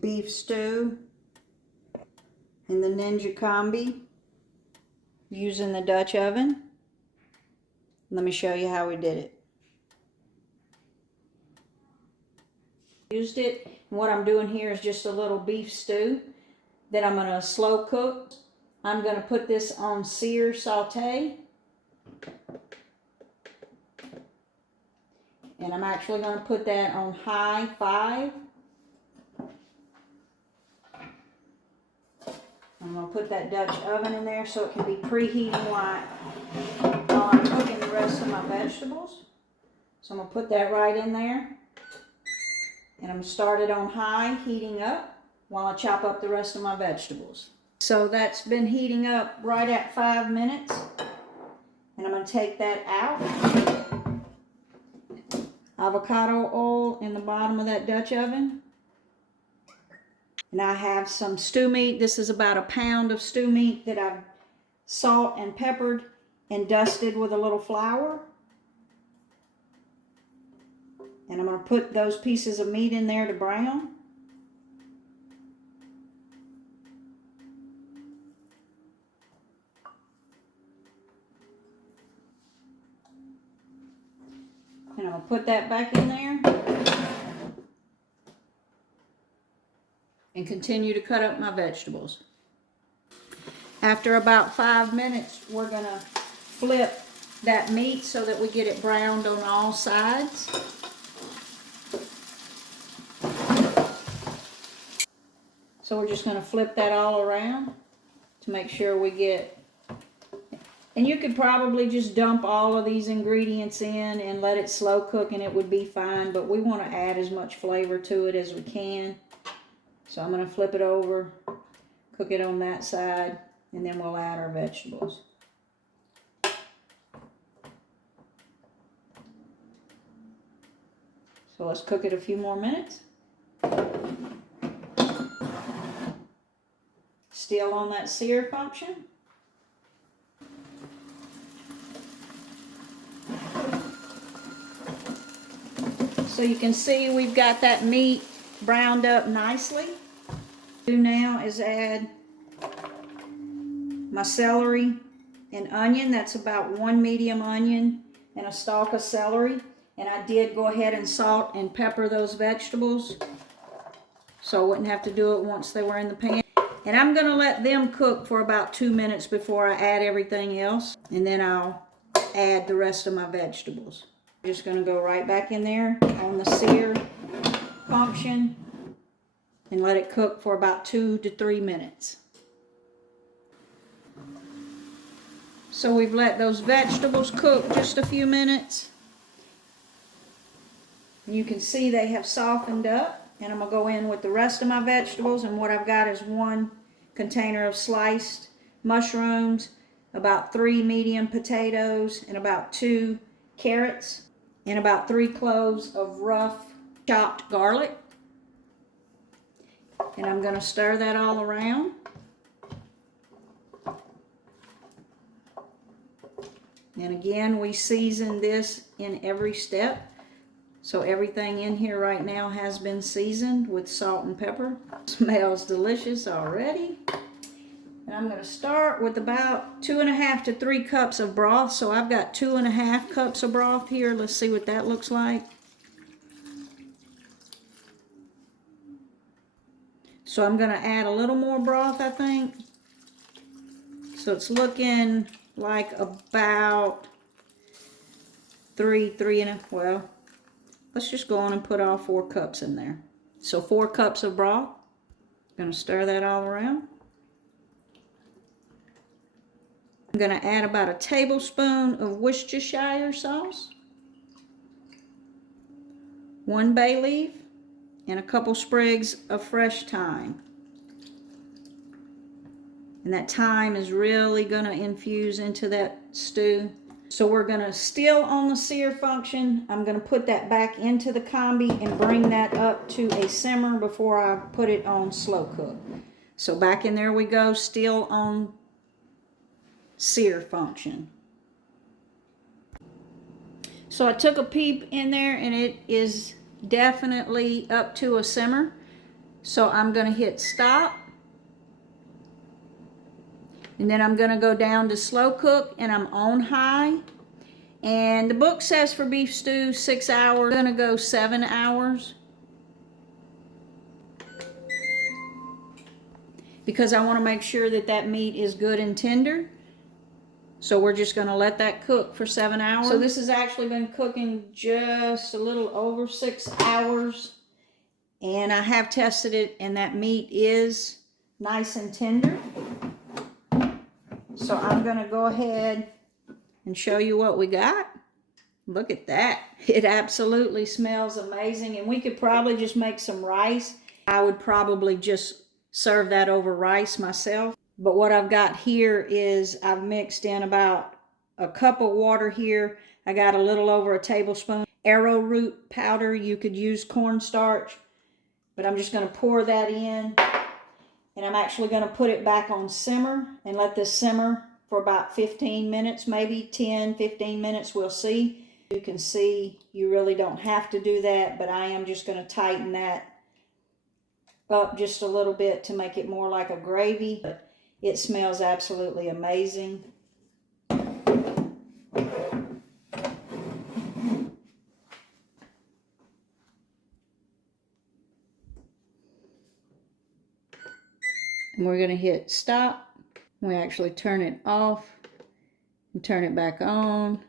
beef stew in the Ninja Combi using the Dutch oven. Let me show you how we did it. Used it, and what I'm doing here is just a little beef stew that I'm going to slow cook. I'm going to put this on sear saute, and I'm actually going to put that on high 5. I'm going to put that Dutch oven in there so it can be preheating while I'm cooking the rest of my vegetables. So I'm going to put that right in there. And I'm going to start it on high, heating up, while I chop up the rest of my vegetables. So that's been heating up right at 5 minutes. And I'm going to take that out. Avocado oil in the bottom of that Dutch oven. And I have some stew meat. This is about a pound of stew meat that I've salt and peppered and dusted with a little flour. And I'm going to put those pieces of meat in there to brown. And I'm going to put that back in there. And continue to cut up my vegetables. After about 5 minutes, we're going to flip that meat so that we get it browned on all sides. So we're just going to flip that all around to make sure we get, and you could probably just dump all of these ingredients in and let it slow cook and it would be fine, but we want to add as much flavor to it as we can. So I'm going to flip it over, cook it on that side, and then we'll add our vegetables. So let's cook it a few more minutes. Still on that sear function. So you can see we've got that meat browned up nicely. Do now is add my celery and onion. That's about 1 medium onion and a stalk of celery. And I did go ahead and salt and pepper those vegetables so I wouldn't have to do it once they were in the pan. And I'm going to let them cook for about 2 minutes before I add everything else. And then I'll add the rest of my vegetables. I'm just going to go right back in there on the sear function and let it cook for about 2 to 3 minutes. So we've let those vegetables cook just a few minutes. And you can see they have softened up. And I'm going to go in with the rest of my vegetables. And what I've got is 1 container of sliced mushrooms, about 3 medium potatoes, and about 2 carrots, and about 3 cloves of rough chopped garlic. And I'm going to stir that all around. And again, we season this in every step. So everything in here right now has been seasoned with salt and pepper. Smells delicious already. And I'm going to start with about 2.5 to 3 cups of broth. So I've got 2.5 cups of broth here. Let's see what that looks like. So I'm going to add a little more broth, I think. So it's looking like about 3.5, well, let's just go on and put all 4 cups in there. So 4 cups of broth. I'm going to stir that all around. I'm going to add about a tablespoon of Worcestershire sauce, 1 bay leaf, and a couple sprigs of fresh thyme. And that thyme is really going to infuse into that stew. So we're going to, still on the sear function, I'm going to put that back into the combi and bring that up to a simmer before I put it on slow cook. So back in there we go, still on sear function. So I took a peep in there and it is definitely up to a simmer. So I'm going to hit stop. And then I'm going to go down to slow cook, and I'm on high. And the book says for beef stew 6 hours. I'm going to go 7 hours. Because I want to make sure that that meat is good and tender. So we're just going to let that cook for 7 hours. So this has actually been cooking just a little over 6 hours. And I have tested it, and that meat is nice and tender. So I'm going to go ahead and show you what we got. Look at that. It absolutely smells amazing. And we could probably just make some rice. I would probably just serve that over rice myself. But what I've got here is I've mixed in about a cup of water here. I got a little over a tablespoon arrowroot powder. You could use cornstarch, but I'm just going to pour that in. And I'm actually going to put it back on simmer and let this simmer for about 15 minutes, maybe 10, 15 minutes, we'll see. You can see you really don't have to do that, but I am just going to tighten that up just a little bit to make it more like a gravy. But it smells absolutely amazing. And we're going to hit stop. We actually turn it off and turn it back on.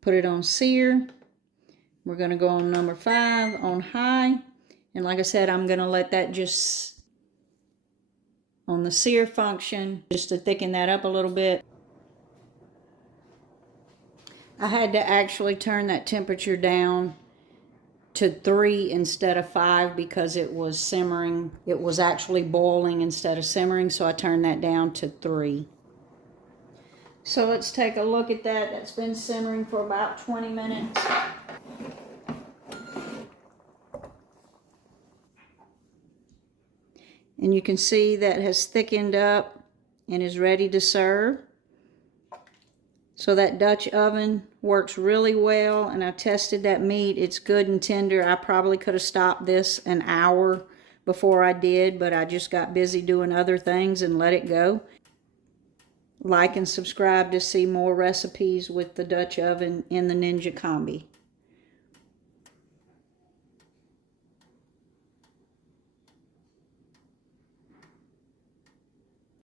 Put it on sear. We're going to go on number 5 on high. And like I said, I'm going to let that just on the sear function just to thicken that up a little bit. I had to actually turn that temperature down to 3 instead of 5 because it was simmering. It was actually boiling instead of simmering, so I turned that down to 3. So let's take a look at that. That's been simmering for about 20 minutes. And you can see that has thickened up and is ready to serve. So that Dutch oven works really well, and I tested that meat. It's good and tender. I probably could have stopped this an hour before I did, but I just got busy doing other things and let it go. Like and subscribe to see more recipes with the Dutch oven in the Ninja Combi.